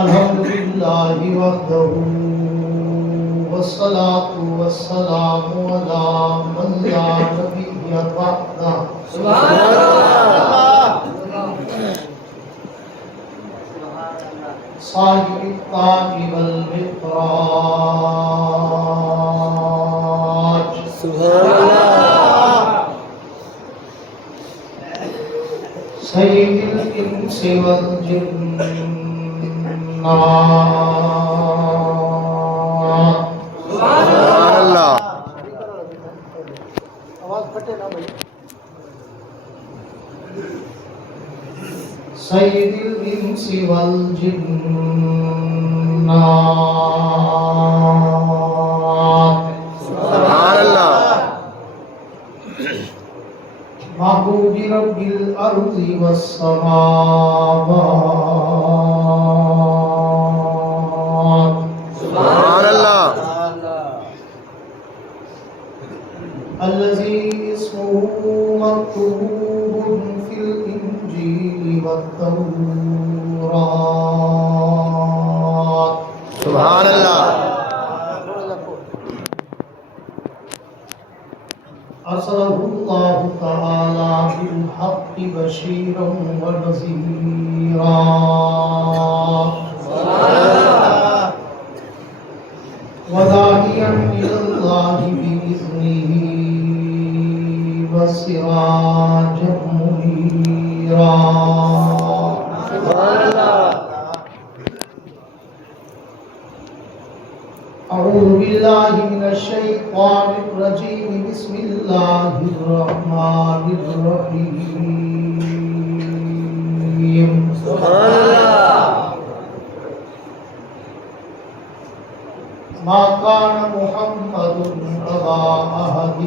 الحمدللہ وحدہ والصلاة والسلام علی من لا نبی بعدہ سبحان اللہ صاحب التاج والمعراج سبحان اللہ سید الانس والجن سبحان اللہ آواز پھٹے نہ بھائی سید الانس والجن سبحان اللہ معبود رب الارض والسماوات سبحان اللہ الذي اسمه مكتوب في الإنجيل والتوراة سبحان اللہ أرسله الله تعالى بالحق بشيرا ونذيرا وداعيا إلى الله بإذنه وسراجا منيرا سبحان اللہ أعوذ بالله من الشيطان الرجيم بسم الله الرحمن الرحيم سبحان اللہ ما كان محمد أبا أحد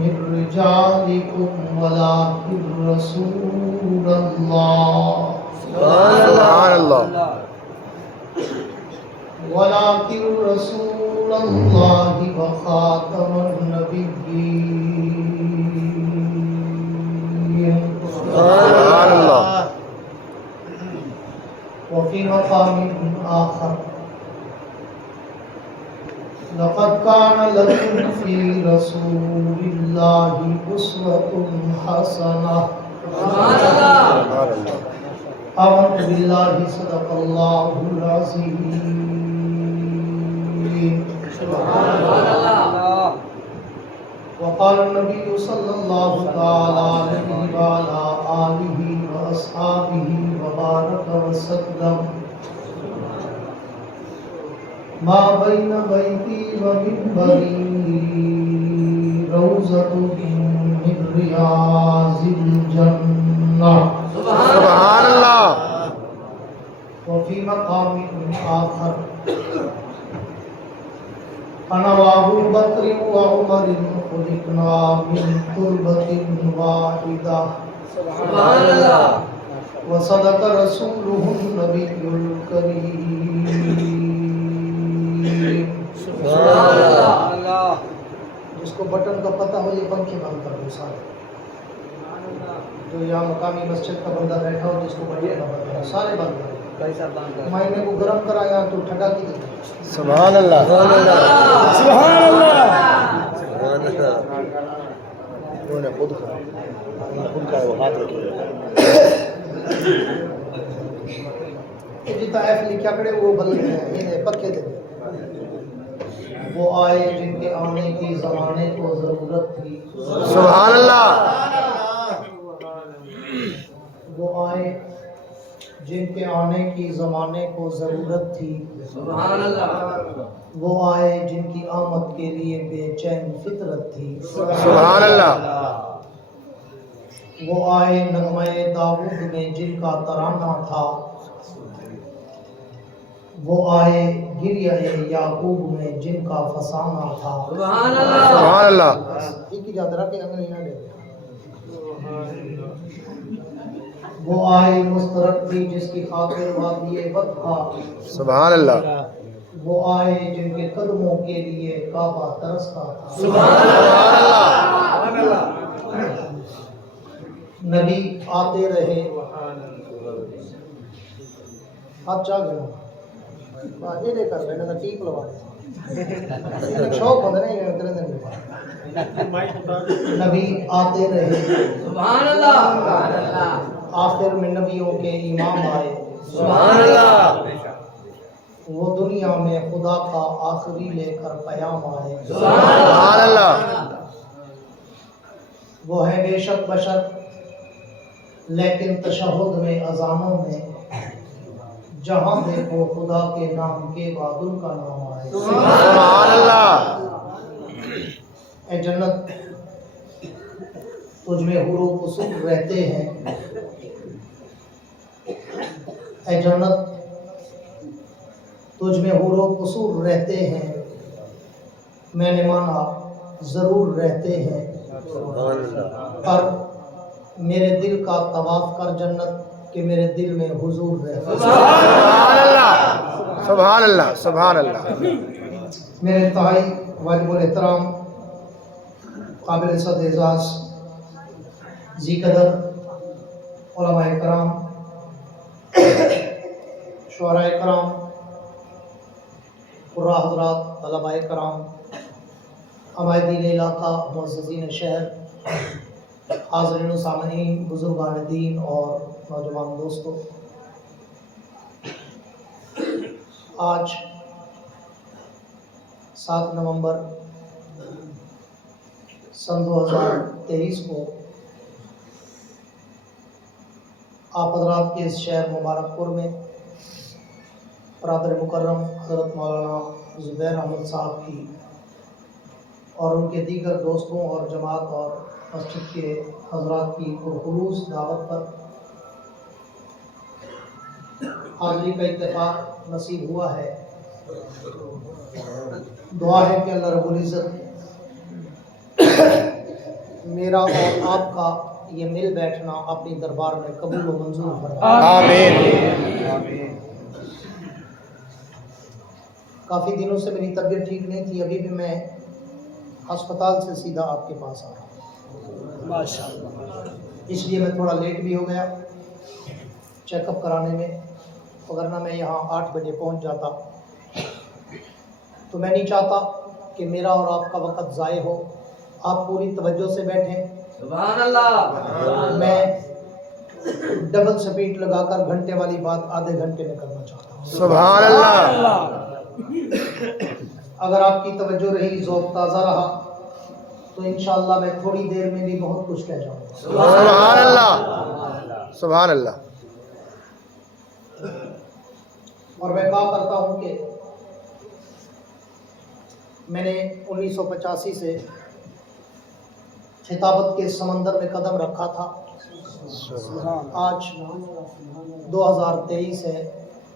من رجالكم ولكن رسول الله سبحان اللہ ولكن رسول الله وخاتم النبيين سبحان اللہ وفي مقام آخر لقد كان لكم في رسول الله أسوة حسنة آمنت بالله صدق الله العظيم وقال النبي صلى الله تعالى عليه وعلى آله وأصحابه وبارك وسلم ما بين بيتي ومنبري روضة من رياض الجنة سبحان اللہ وفي مقام آخر أنا وأبو بكر وعمر خلقنا من تربة واحدة سبحان اللہ وصدق رسوله النبي الكريم سبحان اللہ جس کو بٹن کا پتہ ہو یہ پنکھے بند کر دو سارے جو یہاں مقامی مسجد کا بندہ بیٹھا ہو جس کو بٹن کا پتہ ہو سارے بند کر میں نے کو گرم کرایا تو ٹھنڈا کی دی سبحان اللہ سبحان اللہ سبحان اللہ انہوں نے خود کا وہ ہاتھ رکھے جی طائف لکھا کرے وہ بلد ہیں یہ پکے تھے وہ آئے جن کے آنے کی زمانے کو ضرورت تھی سبحان اللہ وہ آئے جن کے آنے کی زمانے کو ضرورت تھی سبحان اللہ وہ آئے جن کی آمد کے لیے بے چین فطرت تھی سبحان اللہ وہ آئے نغمہ داؤد میں جن کا ترانہ تھا وہ آئے گریہ یعقوب میں جن کا فسانہ تھا سبحان اللہ سبحان اللہ ایک ہی جادرہ کے انگلی نہ لے وہ آئے مسترد تھی جس کی خاطر وادی بطحا سبحان اللہ وہ آئے جن کے قدموں کے لیے کعبہ ترستا تھا سبحان اللہ نبی آتے رہے آپ چاہ گئے یہ لے کر میں نے ٹیپ لوا شوق ہوتا نہیں کریں نبی آتے رہے سبحان اللہ آخر میں نبیوں کے امام آئے سبحان اللہ وہ دنیا میں خدا کا آخری لے کر پیام آئے سبحان اللہ وہ ہے بے شک بشر لیکن تشہد میں اذانوں میں جہاں دیکھو خدا کے نام کے بعد ان کا نام آئے سبحان اللہ اے جنت تجھ میں حور و قصور رہتے ہیں اے جنت تجھ میں حور و قصور رہتے ہیں میں نے مانا ضرور رہتے ہیں پر میرے دل کا طواف کر جنت کہ میرے دل میں حضور رہتے ہیں سبحان اللہ سبحان اللہ سبحان اللہ میرے انتہائی واجب الاحترام قابل صد اعزاز ذی قدر علماء کرام شعراء کرام قراء حضرات طلباء کرام عمائدین علاقہ معززین شہر حاضرین و سامعین بزرگان دین اور نوجوان دوستوں آج 7 نومبر سن 2023 کو آپ حضرات کے اس شہر مبارک پور میں برادر مکرم حضرت مولانا زبیر احمد صاحب کی اور ان کے دیگر دوستوں اور جماعت اور مسجد کے حضرات کی پرخلوص دعوت پر حاضری کا اتفاق نصیب ہوا ہے دعا ہے کہ اللہ رب العزت میرا اور آپ کا یہ مل بیٹھنا اپنی دربار میں قبول و منظور فرمائے آمین کافی دنوں سے میری طبیعت ٹھیک نہیں تھی ابھی بھی میں ہسپتال سے سیدھا آپ کے پاس آ رہا ہوں اس لیے میں تھوڑا لیٹ بھی ہو گیا چیک اپ کرانے میں وگرنہ میں یہاں 8 بجے پہنچ جاتا تو میں نہیں چاہتا کہ میرا اور آپ کا وقت ضائع ہو آپ پوری توجہ سے بیٹھیں سبحان اللہ میں ڈبل سپیڈ لگا کر گھنٹے والی بات آدھے گھنٹے میں کرنا چاہتا ہوں سبحان اللہ اگر آپ کی توجہ رہی ذوق تازہ رہا تو انشاءاللہ میں تھوڑی دیر میں بھی بہت کچھ کہہ جاؤں گا سبحان اللہ سبحان اللہ اور میں کہا کرتا ہوں کہ میں نے 1985 سے خطابت کے سمندر میں قدم رکھا تھا آج 2023 ہے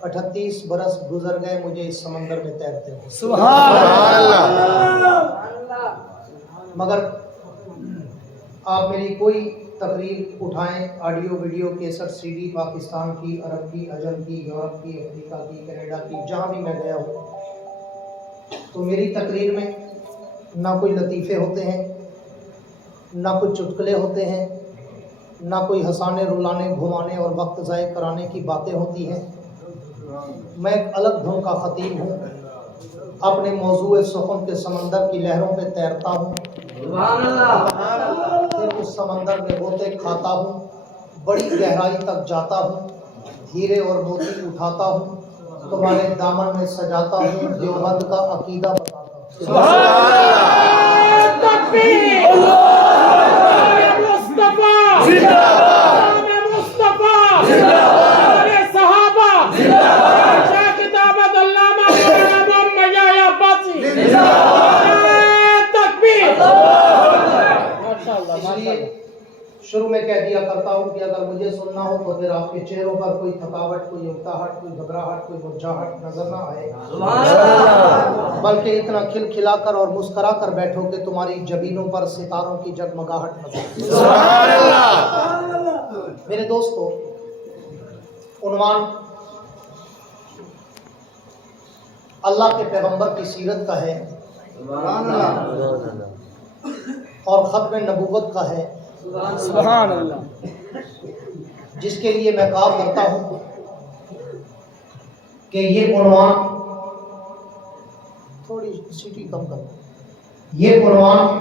38 برس گزر گئے مجھے اس سمندر میں تیرتے ہوئے سبحان اللہ مگر آپ میری کوئی تقریر اٹھائیں audio video cassette C D Pakistan کی عرب کی عجم کی یورپ کی افریقہ کی کینیڈا کی جہاں بھی میں گیا ہوں تو میری تقریر میں نہ کوئی لطیفے ہوتے ہیں نہ کوئی چٹکلے ہوتے ہیں نہ کوئی ہنسانے رلانے گھمانے اور وقت ضائع کرانے کی باتیں ہوتی ہیں میں ایک الگ دھن کا خطیب ہوں اپنے موضوع سخن کے سمندر کی لہروں پہ تیرتا ہوں سبحان اللہ پھر اس سمندر میں غوطے کھاتا ہوں بڑی گہرائی تک جاتا ہوں ہیرے اور موتی اٹھاتا ہوں تمہارے دامن میں سجاتا ہوں دیوبند کا عقیدہ بتاتا ہوں شروع میں کہہ دیا کرتا ہوں کہ اگر مجھے سننا ہو تو پھر آپ کے چہروں پر کوئی تھکاوٹ کوئی اکتاہٹ کوئی گھبراہٹ کوئی مرجھاہٹ نظر نہ آئے بلکہ اتنا کھل کھلا کر اور مسکرا کر بیٹھو کہ تمہاری جبینوں پر ستاروں کی جگمگاہٹ نظر آئے سبحان اللہ میرے دوستو عنوان اللہ کے پیغمبر کی سیرت کا ہے اور ختم نبوت کا ہے سبحان اللہ جس کے لیے میں کہا کرتا ہوں کہ یہ عنوان تھوڑی سیٹی کم کر، یہ عنوان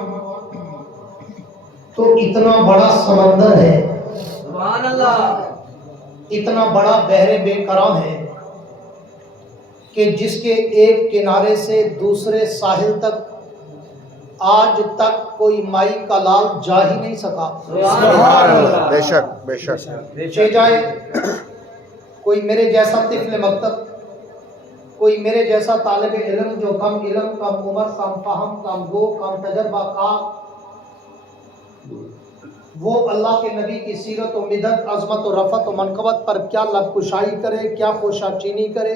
تو اتنا بڑا سمندر ہے، سبحان اللہ، اتنا بڑا بحر بے کرم ہے کہ جس کے ایک کنارے سے دوسرے ساحل تک آج تک کوئی مائی کا لال جا ہی نہیں سکا۔ سبحان اللہ، بے شک بے شک، چے جائے کوئی میرے جیسا طفل مکتب، کوئی میرے جیسا طالب علم جو کم علم، کم عمر، کم فہم، کم گو، کم تجربہ کار، وہ اللہ کے نبی کی سیرت و مدت، عظمت و رفعت و منقبت پر کیا لب کشائی کرے، کیا خوشا چینی کرے۔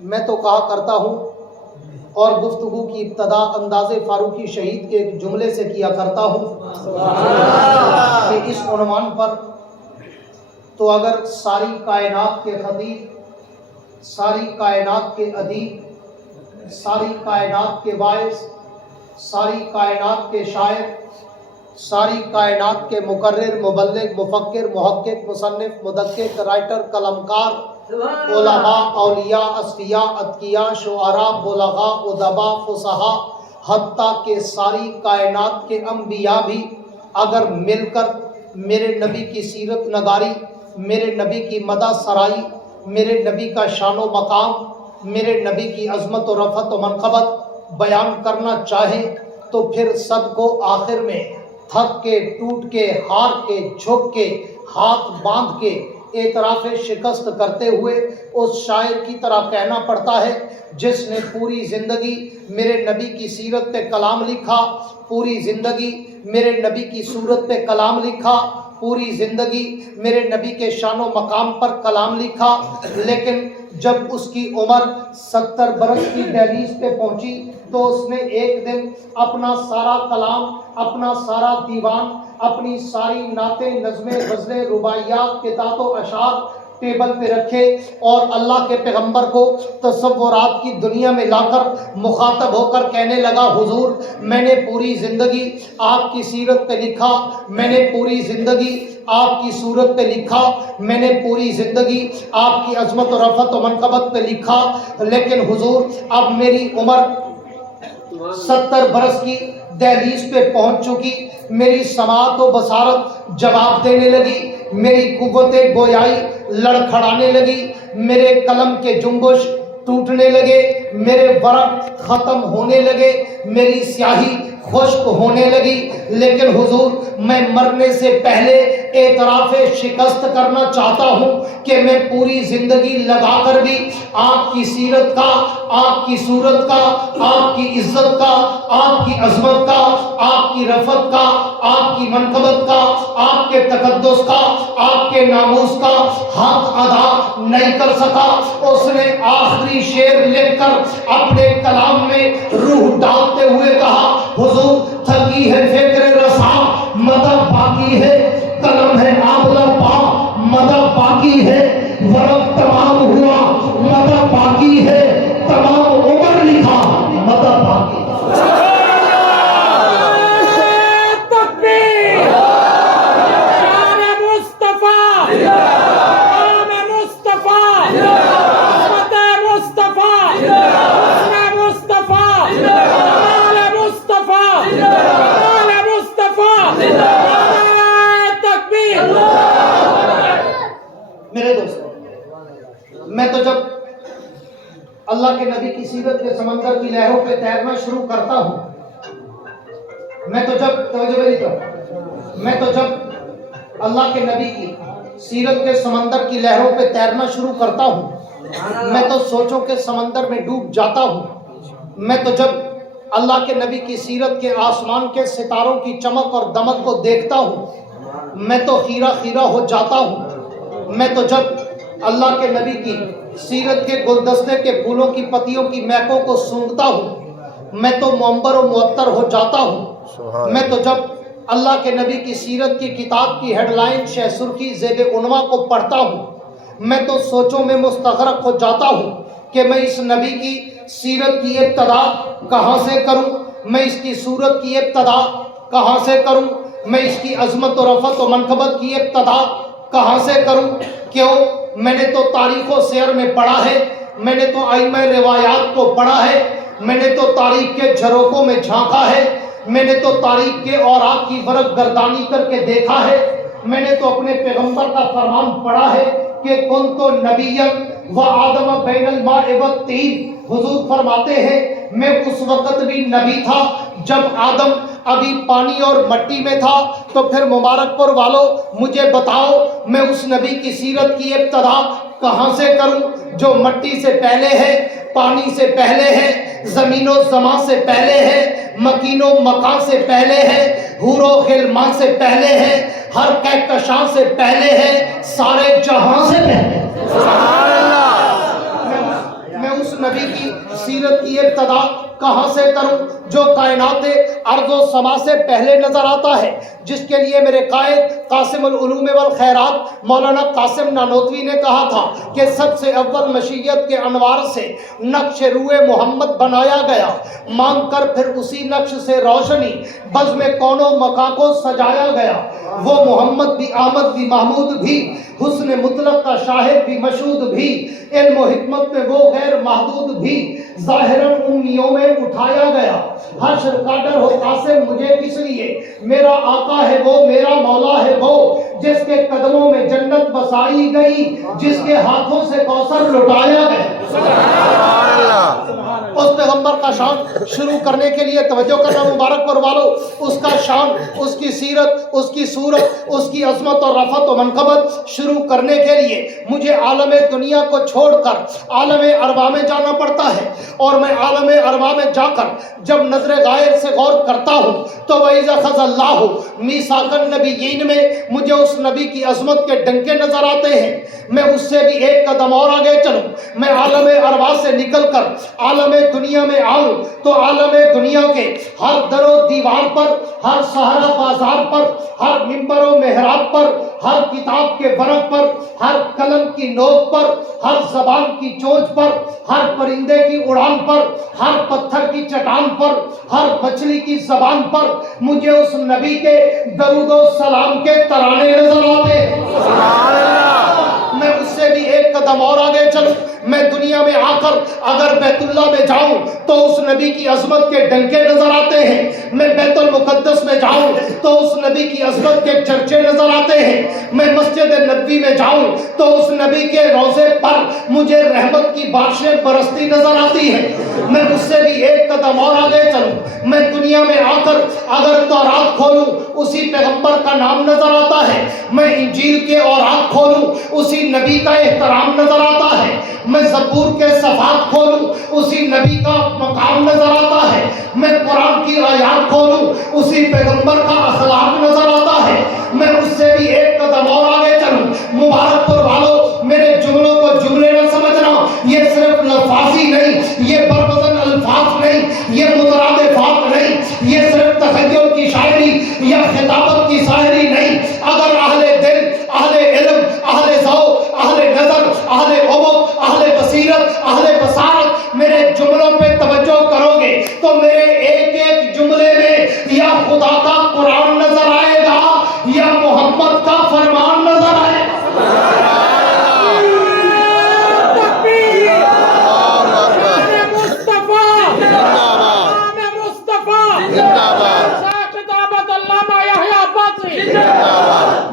میں تو کہا کرتا ہوں اور گفتگو کی ابتدا انداز فاروقی شہید کے ایک جملے سے کیا کرتا ہوں کہ اس عنوان پر تو اگر ساری کائنات کے خطیب، ساری کائنات کے ادیب، ساری کائنات کے باعث، ساری کائنات کے شاعر، ساری کائنات کے مقرر، مبلغ، مفکر، محقق، مصنف، مدقق، رائٹر، قلمکار، علماء، اولیاء، اصفیاء، اتقیاء، شعراء، بلغاء، ادباء، فصحاء، حتیٰ کہ ساری کائنات کے انبیاء بھی اگر مل کر میرے نبی کی سیرت نگاری، میرے نبی کی مدح سرائی، میرے نبی کا شان و مقام، میرے نبی کی عظمت و رفعت و منقبت بیان کرنا چاہیں تو پھر سب کو آخر میں تھک کے، ٹوٹ کے، ہار کے، جھک کے، ہاتھ باندھ کے اعتراف شکست کرتے ہوئے اس شاعر کی طرح کہنا پڑتا ہے جس نے پوری زندگی میرے نبی کی سیرت پہ کلام لکھا، پوری زندگی میرے نبی کی صورت پہ کلام لکھا، پوری زندگی میرے نبی کے شان و مقام پر کلام لکھا، لیکن جب اس کی عمر 70 برس کی دہلیز پہ پہنچی تو اس نے ایک دن اپنا سارا کلام، اپنا سارا دیوان، اپنی ساری نعتیں، نظمیں، غزلیں، رباعیات، قطعات و اشعار ٹیبل پہ رکھے اور اللہ کے پیغمبر کو تصورات کی دنیا میں لا کر مخاطب ہو کر کہنے لگا، حضور میں نے پوری زندگی آپ کی سیرت پہ لکھا، میں نے پوری زندگی آپ کی صورت پہ لکھا، میں نے پوری زندگی آپ کی عظمت و رفعت و منقبت پہ لکھا، لیکن حضور اب میری عمر 70 برس کی دہلیز پہ پہنچ چکی، میری سماعت و بصارت جواب دینے لگی، میری قوت گویائی لڑکھڑانے لگی، میرے قلم کے جنبش ٹوٹنے لگے، میرے ورق ختم ہونے لگے، میری سیاہی خشک ہونے لگی، لیکن حضور میں مرنے سے پہلے اعتراف شکست کرنا چاہتا ہوں کہ میں پوری زندگی لگا کر بھی آپ کی سیرت کا، آپ کی صورت کا، آپ کی عزت کا، آپ کی عظمت کا، آپ کی رفعت کا، آپ کی منقبت کا، آپ کے تقدس کا، آپ کے ناموس کا حق ادا نہیں کر سکا۔ اس نے آخری شعر لکھ کر اپنے کلام میں روح ڈالتے ہوئے کہا، حضور تھکی ہے فکر رسا مدد باقی ہے، قلم ہے آبلہ پا مدد باقی ہے، ورق تمام ہوا مدد باقی ہے، تمام عمر لکھا مدد باقی ہے۔ میرے دوستو، میں تو جب اللہ کے نبی کی سیرت کے سمندر کی لہروں پہ تیرنا شروع کرتا ہوں، میں تو جب اللہ کے نبی کی سیرت کے سمندر کی لہروں پہ تیرنا شروع کرتا ہوں، میں تو سوچوں کے سمندر میں ڈوب جاتا ہوں، میں تو جب اللہ کے نبی کی سیرت کے آسمان کے ستاروں کی چمک اور دمک کو دیکھتا ہوں، میں تو خیرہ خیرہ ہو جاتا ہوں، میں تو جب اللہ کے نبی کی سیرت کے گلدستے کے پھولوں کی پتیوں کی مہکوں کو سونگھتا ہوں، میں تو منبر و معطر ہو جاتا ہوں، میں تو جب اللہ کے نبی کی سیرت کی کتاب کی ہیڈ لائن شہ سرخی زیب عنوان کو پڑھتا ہوں، میں تو سوچوں میں مستغرق ہو جاتا ہوں کہ میں اس نبی کی سیرت کی ابتدا کہاں سے کروں، میں اس کی صورت کی ابتدا کہاں سے کروں، میں اس کی عظمت و رفعت و منقبت کی ابتدا کہاں سے کروں۔ کیوں؟ میں نے تو تاریخ و سیر میں پڑھا ہے، میں نے تو ائمہ روایات کو پڑھا ہے، میں نے تو تاریخ کے جھروکوں میں جھانکا ہے، میں نے تو تاریخ کے اوراق کی ورق گردانی کر کے دیکھا ہے، میں نے تو اپنے پیغمبر کا فرمان پڑھا ہے کہ کنت نبیا و آدم بین الماء والطین۔ حضور فرماتے ہیں میں اس وقت بھی نبی تھا جب آدم ابھی پانی اور مٹی میں تھا۔ تو پھر مبارک پور والوں مجھے بتاؤ میں اس نبی کی سیرت کی ابتدا کہاں سے کروں جو مٹی سے پہلے ہے، پانی سے پہلے ہے، زمین و زمان سے پہلے ہے، مکین و مکان سے پہلے ہے، حور و غلمان سے پہلے ہے، ہر کہکشاں سے پہلے ہے، سارے جہاں سے پہلے ہے۔ سبحان اللہ۔ میں اس نبی کی سیرت کی ابتدا کہاں سے کروں جو کائنات ارض و سما سے پہلے نظر آتا ہے، جس کے لیے میرے قائد قاسم العلوم والخیرات مولانا قاسم نانوتوی نے کہا تھا کہ سب سے اول مشیت کے انوار سے نقش روئے محمد بنایا گیا، مانگ کر پھر اسی نقش سے روشنی بزم کون و مکان کو سجایا گیا۔ وہ محمد بھی آمد بھی محمود بھی، حسن مطلق کا شاہد بھی مشہود بھی، علم و حکمت میں وہ غیر محدود بھی، ظاہراً امیوں میں اٹھایا گیا۔ حشر کا ڈر ہو قاسم مجھے کس لیے، میرا آقا ہے وہ میرا مولا ہے وہ، جس کے قدموں میں جنت بسائی گئی، جس کے ہاتھوں سے کوثر لٹایا گیا۔ سبحان اللہ۔ اس پیغمبر کا شان شروع کرنے کے لیے توجہ کرنا مبارک پر والو، اس کا شان، اس کی سیرت، اس کی صورت، اس کی عظمت اور رفعت و منقبت شروع کرنے کے لیے مجھے عالم دنیا کو چھوڑ کر عالم ارواح میں جانا پڑتا ہے، اور میں عالم ارواح میں جا کر جب نظر غائب سے غور کرتا ہوں تو وَإِذَا أَخَذَ اللَّهُ مِيثَاقَ النَّبِيِّينَ میں مجھے اس نبی کی عظمت کے ڈنکے نظر آتے ہیں۔ میں اس سے بھی ایک قدم اور آگے چلوں، میں عالم ارواح سے نکل کر عالم دنیا میں آؤں تو عالم دنیا کے ہر در و دیوار پر، ہر سہارا بازار پر، ہر ممبر و محراب پر، ہر کتاب کے ورق پر، ہر قلم کی نوک پر، ہر زبان کی چونچ پر، ہر پرندے کی اڑان پر، ہر پتھر کی چٹان پر، ہر مچھلی کی زبان پر مجھے اس نبی کے درود و سلام کے ترانے نظر آتے ہیں۔ سبحان اللہ۔ میں اس سے بھی ایک قدم اور آگے چلوں، میں دنیا میں آ کر اگر بیت اللہ میں جاؤں تو اس نبی کی عظمت کے ڈنکے نظر آتے ہیں، میں بیت المقدس میں جاؤں تو اس نبی کی عظمت کے چرچے نظر آتے ہیں، میں مسجد نبوی میں جاؤں تو اس نبی کے روضے پر مجھے رحمت کی بارشیں برستی نظر آتی ہیں۔ میں اس سے بھی ایک قدم اور آگے چلوں، میں دنیا میں آ کر اگر تورات کھولوں اسی پیغمبر کا نام نظر آتا ہے، میں انجیل کے اوراق کھولوں اسی نبی کا احترام نظر آتا ہے، میں زبور کے صفحات کھولوں اسی نبی کا مقام نظر آتا ہے، میں قرآن کی آیات کھولوں اسی پیغمبر کا اخلاق نظر آتا ہے۔ میں اس سے بھی ایک قدم اور آگے چلوں، مبارک پور والوں میرے جملوں کو جملے نہ سمجھنا، یہ صرف لفاظی نہیں، یہ بروزن الفاظ نہیں، یہ مترادفات نہیں، یہ صرف تخیل کی شاعری یا خطابت کی شاعری نہیں۔ اگر اہل دل، اہل علم، اہل ذوق، اہل نظر، اہل عمق، اہل بصیرت، اہل بصارت میرے جملوں پہ توجہ کرو گے تو میرے ایک ایک جملے میں یا خدا کا قرآن نظر آئے گا یا محمد کا فرمان نظر آئے گا۔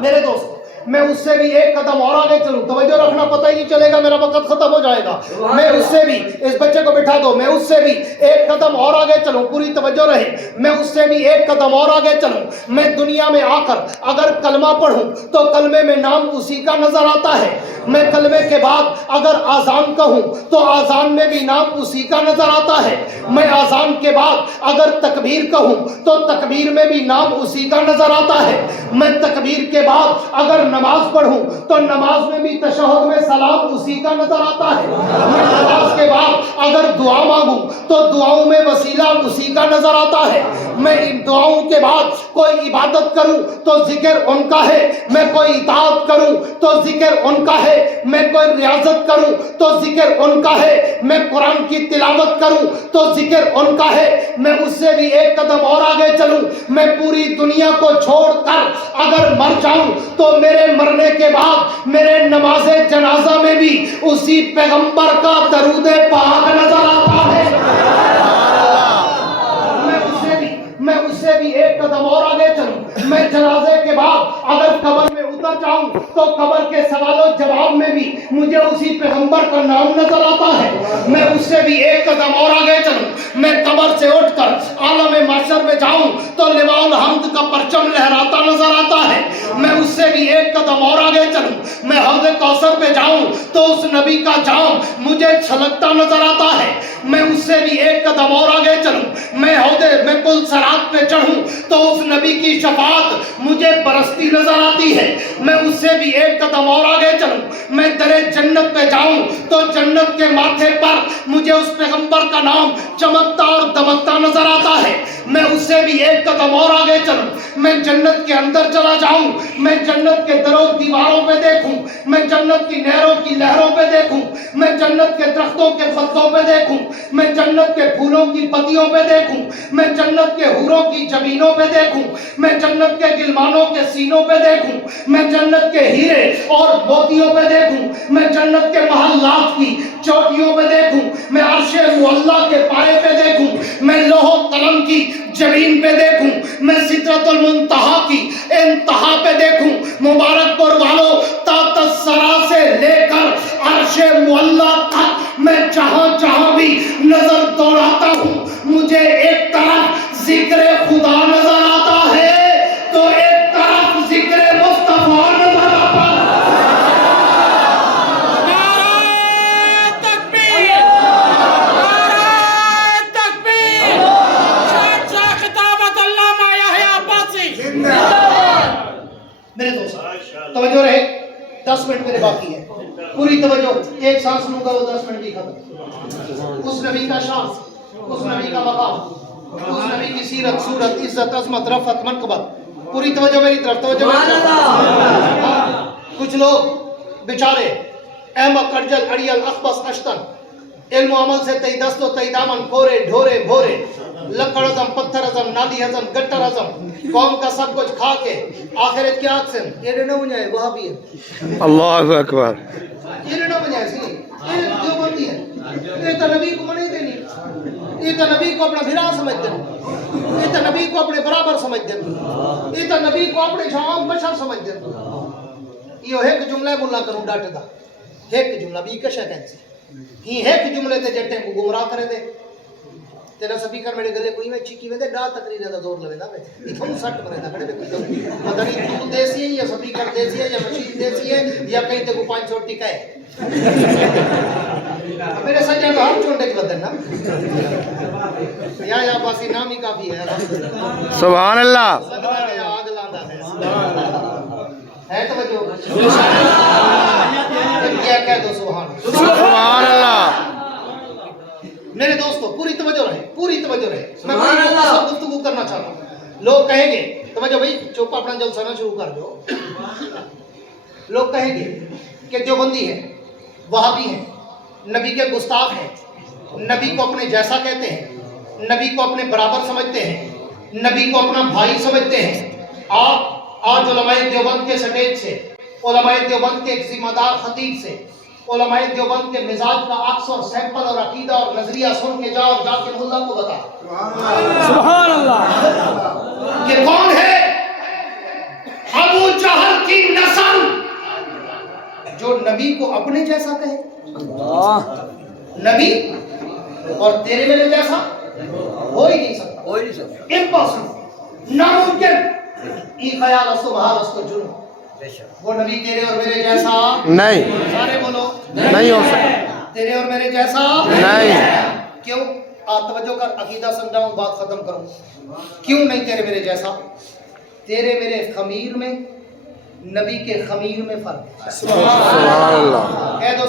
میرے دوست میں اس سے بھی ایک قدم اور آگے چلوں، توجہ رکھنا، پتہ ہی نہیں چلے گا میرا وقت ختم ہو جائے گا۔ میں اس سے بھی، اس بچے کو بٹھا دو، میں اس سے بھی ایک قدم اور آگے چلوں، پوری توجہ رہے، میں اس سے بھی ایک قدم اور آگے چلوں، میں دنیا میں آ کر اگر کلمہ پڑھوں تو کلمے میں نام اسی کا نظر آتا ہے، میں کلمے کے بعد اگر آذان کہوں تو آذان میں بھی نام اسی کا نظر آتا ہے، میں آذان کے بعد اگر تکبیر کہوں تو تکبیر میں بھی نام اسی کا نظر آتا ہے، میں تکبیر کے بعد اگر نماز پڑھوں تو نماز میں بھی تشہد میں سلام جواب اسی کا نظر آتا ہے. میں نماز کے بعد اگر دعا مانگوں تو دعاؤں میں وسیلہ اسی کا نظر آتا ہے. میں ان دعاؤں کے بعد کوئی عبادت کروں تو ذکر ان کا ہے. میں کوئی اطاعت کروں تو ذکر ان کا ہے. میں کوئی ریاضت کروں تو ذکر ان کا ہے. میں قرآن کی تلاوت کروں تو ذکر ان کا ہے. میں اس سے بھی ایک قدم اور آگے چلوں. میں پوری دنیا کو چھوڑ کر اگر مر جاؤں تو میرے مرنے کے بعد میرے نماز جنازہ میں بھی اسی پیغمبر کا درود پاک نظر آتا ہے. میں اس سے بھی ایک قدم اور آگے چلوں. میں جنازے کے بعد اگر قبر میں اتر جاؤں تو قبر کے سوال و جواب میں بھی مجھے اسی پیغمبر کا نام نظر آتا ہے. میں اس سے بھی ایک قدم اور آگے چلوں. میں قبر سے اٹھ کر عالم محشر میں جاؤں تو لواء الحمد کا پرچم لہراتا نظر آتا ہے. میں اس سے بھی ایک قدم اور آگے چلوں. میں حوض کوثر پہ جاؤں تو اس نبی کا جام مجھے چھلکتا نظر آتا ہے. میں اس سے بھی ایک قدم اور آگے چلوں. میں پل صراط پہ چڑھوں تو اس نبی کی شفاعت مجھے برستی نظر آتی ہے. میں اس سے بھی ایک قدم اور آگے چلوں. میں در جنت پہ جاؤں تو جنت کے ماتھے پر مجھے اس پیغمبر کا نام چمکتا اور دمکتا نظر آتا ہے. میں اس سے بھی ایک قدم اور آگے چلوں. میں جنت کے اندر چلا جاؤں. میں جنت کے دروں دیواروں پہ دیکھوں. میں جنت کی نہروں کی لہروں پہ دیکھوں. میں جنت کے درختوں کے پتوں پہ دیکھوں. میں جنت کے پھولوں کی پتیوں پہ دیکھوں. میں جنت کے حوروں کی جبینوں پہ دیکھوں. میں جنت کے گلمانوں کے سینوں پہ دیکھوں. میں جنت کے ہیرے اور موتیوں پہ دیکھوں. میں جنت کے محلات کی چوٹیوں پہ دیکھوں. میں عرش معلیٰ کے پائے پہ دیکھوں. میں لوح و قلم کی جبین پہ دیکھوں. میں سدرۃ المنتہا کی انتہا پہ دیکھوں. مبارک پور والوں تحت الثری سے لے کر عرش معلیٰ تک میں جہاں جہاں بھی نظر دوڑاتا ہوں مجھے ایک طرف ذکر خدا نظر آتا ہے تو ایک طرف ذکر مصطفیٰ نظر آتا ہے. میرے دوست توجہ رہے. 10 منٹ میرے باقی ہے. پوری توجہ. ایک سانس لوں گا وہ 10 منٹ بھی ختم. اس نبی کا شان, اس نبی کا مقام, اس نبی کی سیرت, صورت, عزت, عظمت, رفعت, منقبت. پوری توجہ میری طرف. توجہ میری طرف. کچھ لوگ بیچارے احمق, کرجل, اڑیل, اخبص, اشتن, علم و عمل سے تئی دست و تئی دامن, کھورے ڈھورے بھورے, لکڑ ازم, پتھر ازم, نالی ازم, گٹر ازم, قوم کا سب کچھ کھا کے آخرت کی آگ سے یہ نہ بنائے وہاں بھی ہے. اللہ اکبر. یہ نہ بنائے سی یہ جو بنتی ہے. یہ تو نبی کو منے دینی. یہ تو نبی کو اپنا بھرا سمجھ دیں. یہ تو نبی کو اپنے برابر سمجھ دیں. یہ تو نبی کو اپنے شام بشر سمجھ دیں. یہ ایک جملہ ملا کروں ڈاٹے دا. ایک جملہ بھی کشا کہنسی ہی ایک جملے تے جٹے کو گمراہ کرے دے. تیرا سپیکر میرے گلے کوئی میں چیکی وے دے ڈا تقریر دا زور لوے دا میں اتھوں سٹ مرے دا کڑے کوئی پتہ نہیں تو دیسی ہے یا سپیکر دیسی ہے یا مشین دیسی ہے یا کہیں تے کو 500 ٹکا ہے. میرے سجن تو ہم چھوڑنے کے بدن نا یا باسی نام ہی کافی ہے. سبحان اللہ. آگ لاندا ہے توجہ. کیا کہہ دو سبحان اللہ. میرے دوستو پوری توجہ رہے, پوری توجہ رہے. میں گفتگو کرنا چاہتا ہوں. لوگ کہیں گے توجہ بھائی چوپ اپنا جلسہ نہ شروع کر دو. لوگ کہیں گے کہ دیوبندی ہے, وہابی ہیں, نبی کے گستاخ ہیں, نبی کو اپنے جیسا کہتے ہیں, نبی کو اپنے برابر سمجھتے ہیں, نبی کو اپنا بھائی سمجھتے ہیں. آپ آج علماء دیوبند کے سٹیج سے, علماء دیوبند کے ایک ذمہ دار خطیب سے, علماء دیوبند کے مزاج کا عکس اور سیمپل اور عقیدہ اور نظریہ سن کے جاؤ, جا کے ملا کو بتا سبحان اللہ. کہ کون ہے ابو جہل کی نسل جو نبی کو اپنے جیسا کہے. نبی اور تیرے میرے جیسا ہو ہی نہیں سکتا. امپاسبل, ناممکن. یہ خیال اس بہار اس کو جرم. وہ نبی تیرے اور میرے جیسا نہیں, سارے بولو نہیں ہو سکتا. تیرے اور میرے جیسا نہیں. کیوں؟ آپ توجہ کر, عقیدہ سمجھاؤں, بات ختم کروں. کیوں نہیں تیرے میرے جیسا؟ تیرے میرے خمیر میں, نبی کے خمیر میں فرق ہے. سبحان اللہ. کہہ دو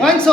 500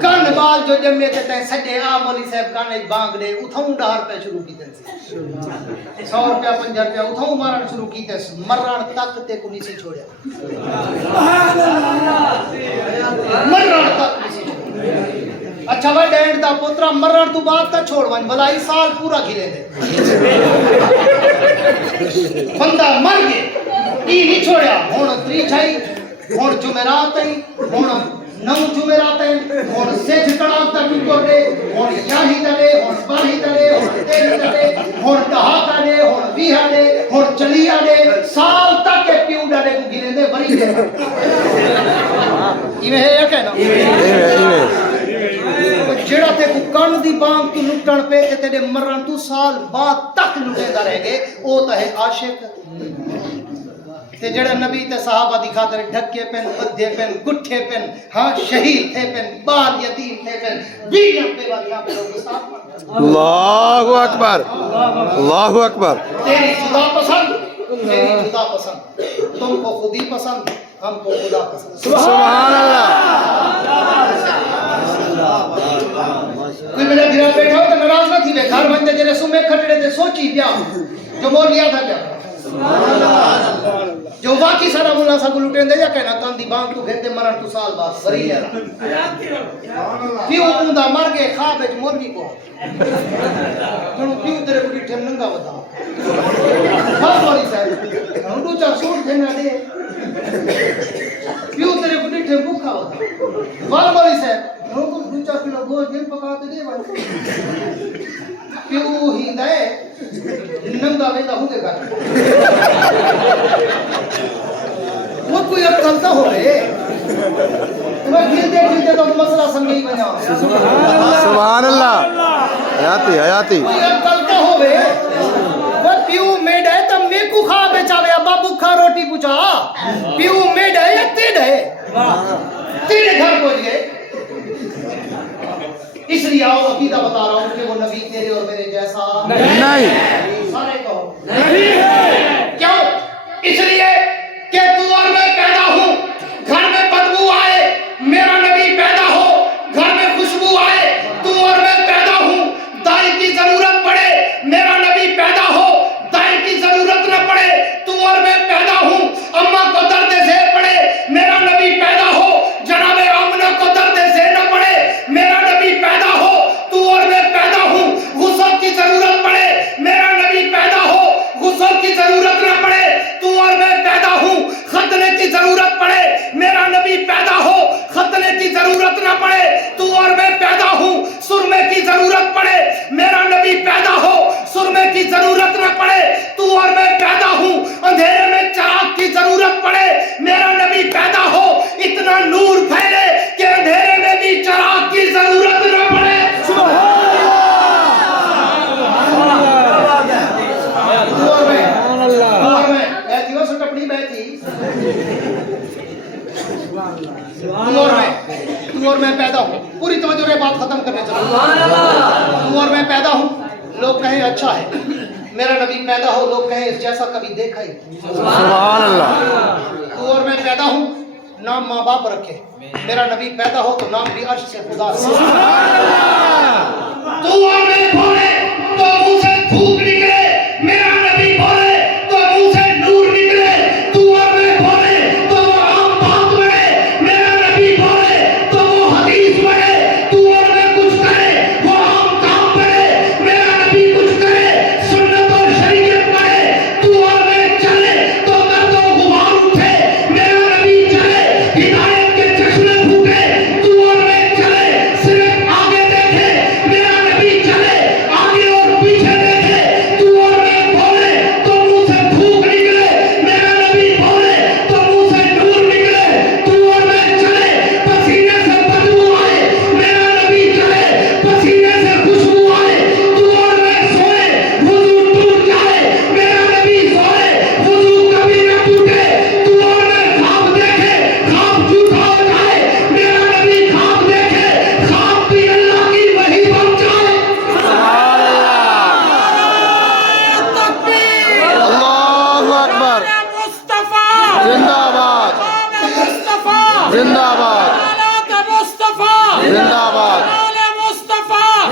کن بال جو جمے تے تے سجے آ مولی صاحب کانے بانگ دے اتھوں ڈار پہ شروع کیتے سی 100 روپیہ 50 روپیہ اتھوں مارن شروع کیتے مرن تک تے کو نہیں سی چھوڑیا مرن تک نہیں سی چھوڑیا اچھا وہ ڈینڈ دا پوترا مرن تو بعد تا چھوڑ ون بلائی سال پورا گھرے دے بندہ مر گئے ای نہیں چھوڑیا ہون تری چھائی ہون جمعرات آئی ہون نو جمعرات آئی ہون سیج کڑاک تا ٹکر دے ہون یاہی دلے ہون باہی دلے ہون تیری دلے ہون دہاتا دے ہون بیہا دے ہون چلیا دے سال تک کے پیو ڈالے کو گھرے دے بری دے ایویں ہے یا کہنا جڑا تے کو کن دی بانگ تو لٹن پہ تے تیرے مرن تو سال بعد تک لٹے دا رہ گئے او تا ہے عاشق تے جڑا نبی تے صحابہ دی خاطر ڈھکے پن بدھے پن گٹھے پن ہاں شہید تھے پن بال یتیم تھے پن بیڑیاں پہ وادیاں پہ لوگ ساتھ اللہ اکبر اللہ اکبر تیری جدا پسند تیری جدا پسند تم کو خودی پسند ہم کو خدا پسند سبحان اللہ کوئی میرے گھر بیٹھا ہو تو ناراض نہ تھی بے گھر بندے جڑے سمے کھٹڑے تے سوچی پیا جو بول لیا تھا کیا جو واقعی سارا مولا صاحب لٹیں دے یا کہنا کان دی بانگ تو گھنٹے مرن تو سال بعد بری ہے پیو اوندا مر گئے خواب وچ مرغی کو ہن پیو تیرے کو ڈٹھے ننگا ودا بس والی صاحب ہن تو چا سوٹ دینا دے پیو تیرے کو ڈٹھے بھوکا ودا وال والی صاحب ہن کو 2-4 کلو گوشت دل پکا تے دے ون پیو ہی دے ننگا ویندا ہو دے گھر وہ کوئی عقل نہ ہوے میں گھلتے تو مسئلہ سمجھی بنا سبحان اللہ حیاتی حیاتی کوئی عقل نہ ہوے وہ پیو میڈ ہے تم میں کو کھا بیچاوے ابا بھوکا روٹی پوچھا پیو میڈ ہے یا تیڈ ہے تیرے گھر پہنچ گئے اس لیے آؤ عقیدہ بتا رہا ہوں کہ وہ نبی تیرے اور میرے جیسا نہیں سارے کہو نہیں ہے کیوں اس لیے کہ تو اور میں پیدا ہوں گھر میں بدبو آئے میرا نبی پیدا ہو گھر میں خوشبو آئے تو اور میں پیدا ہوں دائی کی ضرورت پڑے میرا نبی پیدا ہو دائی کی ضرورت نہ پڑے تو اور میں پیدا ہوں اماں کو درد سے پڑے میرا نبی پیدا ہو جناب آمنہ کو درد سے نہ پڑے میرا نبی پیدا ہو تو اور میں پیدا ہوں غسل کی ضرورت پڑے میرا نبی پیدا ہو غسل کی ضرورت نہ پڑے تو اور میں پیدا ہوں ختنے کی ضرورت پڑے میرا نبی پیدا ہو ختنے کی ضرورت نہ پڑے تو اور میں پیدا ہوں سرمے کی ضرورت پڑے میرا نبی پیدا ہو سرمے کی ضرورت نہ پڑے تو اور میں پیدا ہوں اندھیرے میں چراغ کی ضرورت پڑے میرا نبی پیدا ہو اتنا نور پھیلے کہ اندھیرے میں بھی چراغ کی ضرورت نہ پڑے تو اور میں پیدا ہوں پوری توجہ رہے بات ختم کرنے چلو تو اور میں پیدا ہوں لوگ کہیں اچھا ہے میرا نبی پیدا ہو لوگ کہیں اس جیسا کبھی دیکھا ہی سبحان اللہ تو اور میں پیدا ہوں نام ماں باپ رکھے میرا نبی پیدا ہو تو نام بھی عرش سے خدا سے تو اور میں بولے تو منہ سے دھوپ نکلے میرا نبی بولے تو منہ سے نور نکلے تو اور میں بولے تو وہ عام بات بڑھے میرا نبی بولے تو وہ حدیث بڑھے تو اور میں کچھ کرے وہ عام کام بڑھے میرا نبی کچھ کرے سنت اور شریعت بڑھے تو اور میں چلے تو گرد و غبار اٹھے میرا نبی چلے ہدایت کے چشمے پھوٹے تو اور میں چلے صرف آگے دیکھے میرا نبی چلے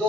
2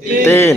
3।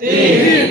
3।